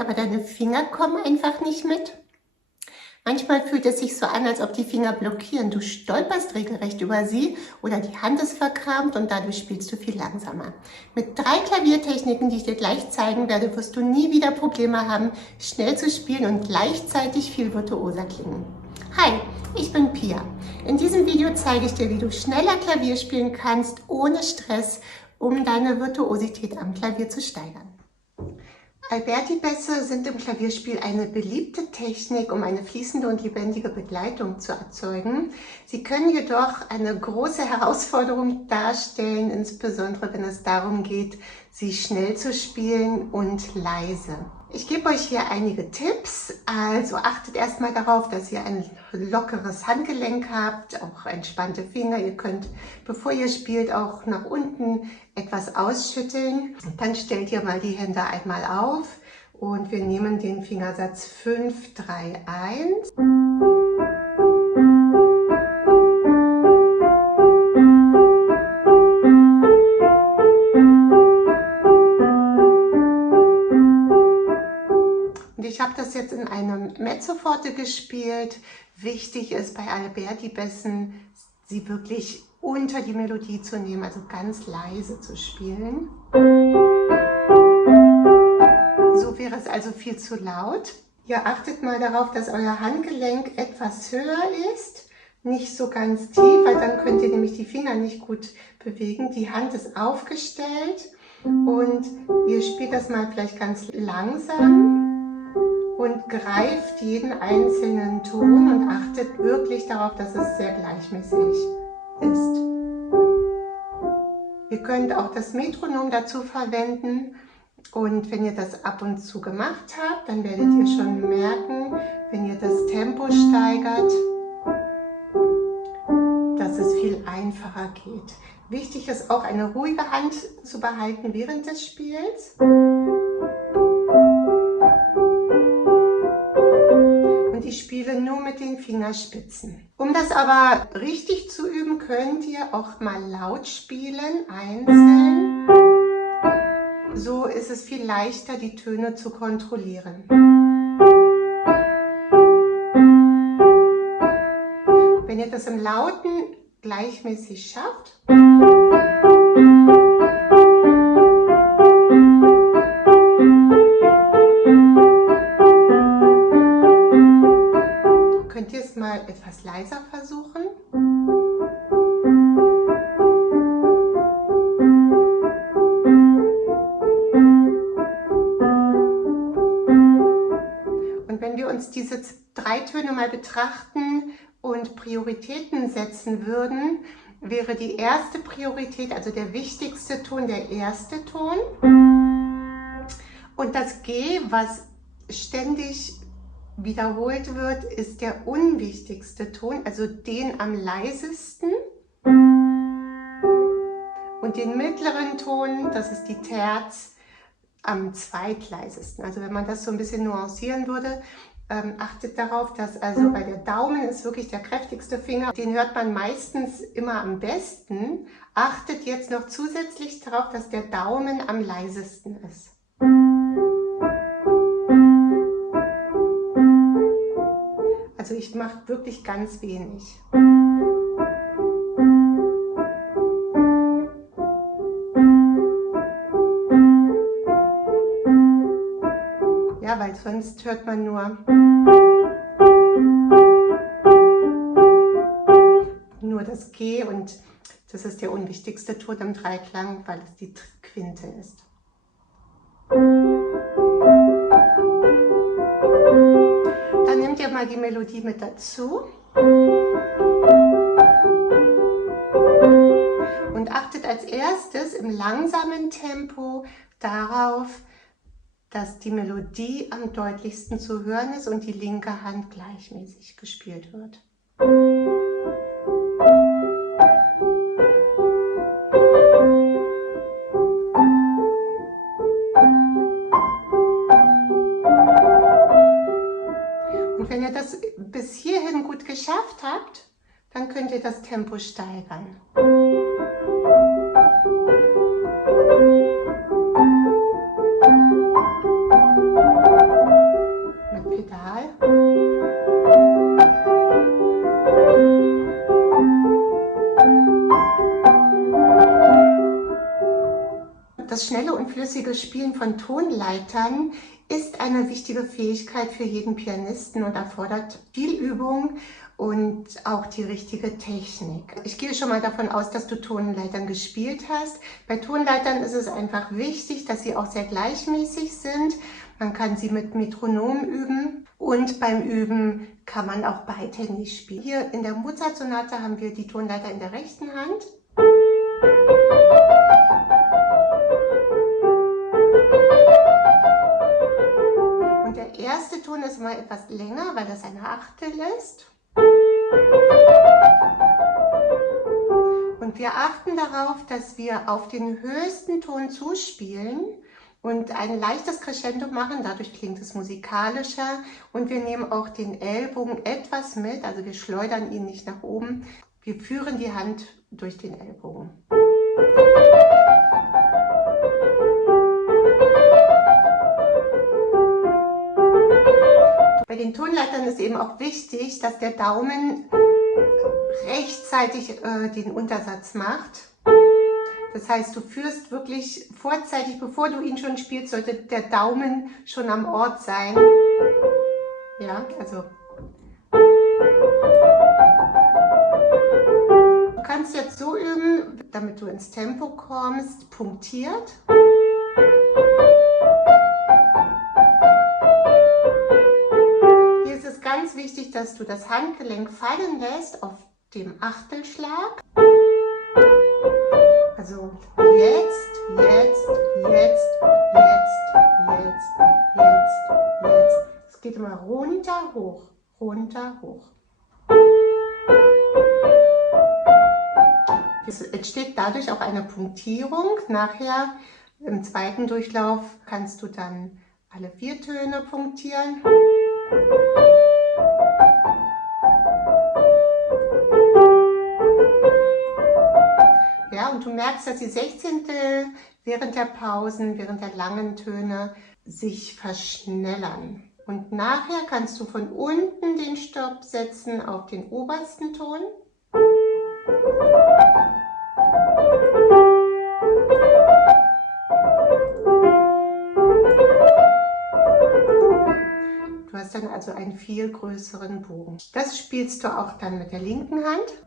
aber deine Finger kommen einfach nicht mit? Manchmal fühlt es sich so an, als ob die Finger blockieren. Du stolperst regelrecht über sie oder die Hand ist verkrampft und dadurch spielst du viel langsamer. Mit 3 Klaviertechniken, die ich dir gleich zeigen werde, wirst du nie wieder Probleme haben, schnell zu spielen und gleichzeitig viel virtuoser klingen. Hi, ich bin Pia. In diesem Video zeige ich dir, wie du schneller Klavier spielen kannst, ohne Stress, um deine Virtuosität am Klavier zu steigern. Alberti-Bässe sind im Klavierspiel eine beliebte Technik, um eine fließende und lebendige Begleitung zu erzeugen. Sie können jedoch eine große Herausforderung darstellen, insbesondere wenn es darum geht, sie schnell zu spielen und leise. Ich gebe euch hier einige Tipps, also achtet erstmal darauf, dass ihr ein lockeres Handgelenk habt, auch entspannte Finger. Ihr könnt, bevor ihr spielt, auch nach unten etwas ausschütteln. Und dann stellt ihr mal die Hände einmal auf und wir nehmen den Fingersatz 5, 3, 1. Ich habe das jetzt in einem Mezzoforte gespielt. Wichtig ist bei Alberti-Bässen, sie wirklich unter die Melodie zu nehmen, also ganz leise zu spielen. So wäre es also viel zu laut. Ihr achtet mal darauf, dass euer Handgelenk etwas höher ist, nicht so ganz tief, weil dann könnt ihr nämlich die Finger nicht gut bewegen. Die Hand ist aufgestellt und ihr spielt das mal vielleicht ganz langsam und greift jeden einzelnen Ton und achtet wirklich darauf, dass es sehr gleichmäßig ist. Ihr könnt auch das Metronom dazu verwenden und wenn ihr das ab und zu gemacht habt, dann werdet ihr schon merken, wenn ihr das Tempo steigert, dass es viel einfacher geht. Wichtig ist auch, eine ruhige Hand zu behalten während des Spiels. Ich spiele nur mit den Fingerspitzen. Um das aber richtig zu üben, könnt ihr auch mal laut spielen, einzeln. So ist es viel leichter, die Töne zu kontrollieren. Wenn ihr das im Lauten gleichmäßig schafft, könnt ihr es mal etwas leiser versuchen. Und wenn wir uns diese 3 Töne mal betrachten und Prioritäten setzen würden, wäre die erste Priorität, also der wichtigste Ton, der erste Ton. Und das G, was ständig wiederholt wird, ist der unwichtigste Ton, also den am leisesten. Und den mittleren Ton, das ist die Terz, am zweitleisesten. Also wenn man das so ein bisschen nuancieren würde, achtet darauf, dass also bei der Daumen ist wirklich der kräftigste Finger. Den hört man meistens immer am besten. Achtet jetzt noch zusätzlich darauf, dass der Daumen am leisesten ist. Also ich mache wirklich ganz wenig. Ja, weil sonst hört man nur das G und das ist der unwichtigste Ton im Dreiklang, weil es die Quinte ist. Dann nehmt ihr mal die Melodie mit dazu und achtet als erstes im langsamen Tempo darauf, dass die Melodie am deutlichsten zu hören ist und die linke Hand gleichmäßig gespielt wird. Und wenn ihr das bis hierhin gut geschafft habt, dann könnt ihr das Tempo steigern. Das schnelle und flüssige Spielen von Tonleitern ist eine wichtige Fähigkeit für jeden Pianisten und erfordert viel Übung und auch die richtige Technik. Ich gehe schon mal davon aus, dass du Tonleitern gespielt hast. Bei Tonleitern ist es einfach wichtig, dass sie auch sehr gleichmäßig sind. Man kann sie mit Metronom üben und beim Üben kann man auch beidhändig spielen. Hier in der Mozart-Sonate haben wir die Tonleiter in der rechten Hand. Und der erste Ton ist mal etwas länger, weil das eine Achtel ist. Und wir achten darauf, dass wir auf den höchsten Ton zuspielen und ein leichtes Crescendo machen, dadurch klingt es musikalischer. Und wir nehmen auch den Ellbogen etwas mit, also wir schleudern ihn nicht nach oben. Wir führen die Hand durch den Ellbogen. Bei den Tonleitern ist eben auch wichtig, dass der Daumen rechtzeitig den Untersatz macht. Das heißt, du führst wirklich vorzeitig, bevor du ihn schon spielst, sollte der Daumen schon am Ort sein. Ja, also. Du kannst jetzt so üben, damit du ins Tempo kommst, punktiert. Hier ist es ganz wichtig, dass du das Handgelenk fallen lässt auf dem Achtelschlag. Also jetzt. Es geht immer runter, hoch, runter, hoch. Es entsteht dadurch auch eine Punktierung. Nachher im zweiten Durchlauf kannst du dann alle 4 Töne punktieren. Ja, und du merkst, dass die 16. während der Pausen, während der langen Töne sich verschnellern. Und nachher kannst du von unten den Stopp setzen auf den obersten Ton. Du hast dann also einen viel größeren Bogen. Das spielst du auch dann mit der linken Hand.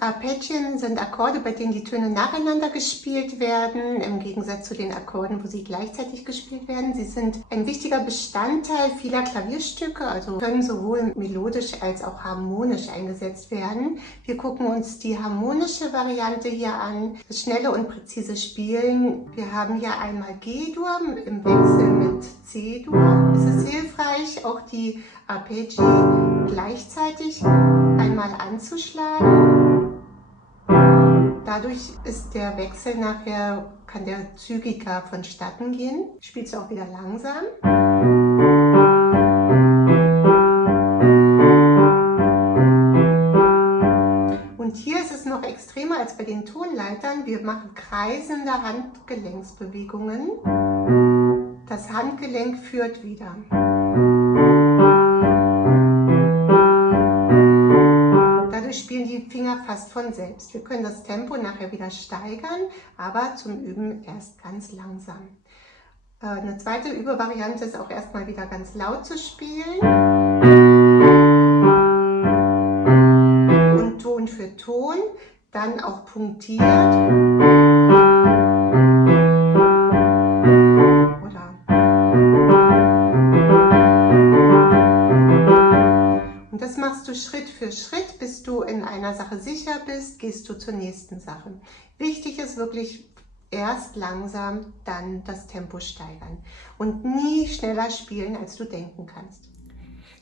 Arpeggien sind Akkorde, bei denen die Töne nacheinander gespielt werden, im Gegensatz zu den Akkorden, wo sie gleichzeitig gespielt werden. Sie sind ein wichtiger Bestandteil vieler Klavierstücke, also können sowohl melodisch als auch harmonisch eingesetzt werden. Wir gucken uns die harmonische Variante hier an, das schnelle und präzise Spielen. Wir haben hier einmal G-Dur im Wechsel mit C-Dur. Es ist hilfreich, auch die Arpeggi gleichzeitig einmal anzuschlagen. Dadurch ist der Wechsel nachher, kann der zügiger vonstatten gehen. Spielst du auch wieder langsam. Und hier ist es noch extremer als bei den Tonleitern. Wir machen kreisende Handgelenksbewegungen. Das Handgelenk führt wieder. Spielen die Finger fast von selbst. Wir können das Tempo nachher wieder steigern, aber zum Üben erst ganz langsam. Eine zweite Übevariante ist auch erstmal wieder ganz laut zu spielen. Und Ton für Ton, dann auch punktiert. Das machst du Schritt für Schritt, bis du in einer Sache sicher bist, gehst du zur nächsten Sache. Wichtig ist wirklich erst langsam, dann das Tempo steigern und nie schneller spielen, als du denken kannst.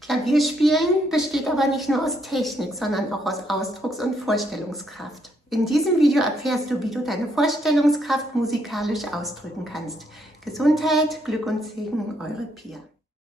Klavierspielen besteht aber nicht nur aus Technik, sondern auch aus Ausdrucks- und Vorstellungskraft. In diesem Video erfährst du, wie du deine Vorstellungskraft musikalisch ausdrücken kannst. Gesundheit, Glück und Segen, eure Pia.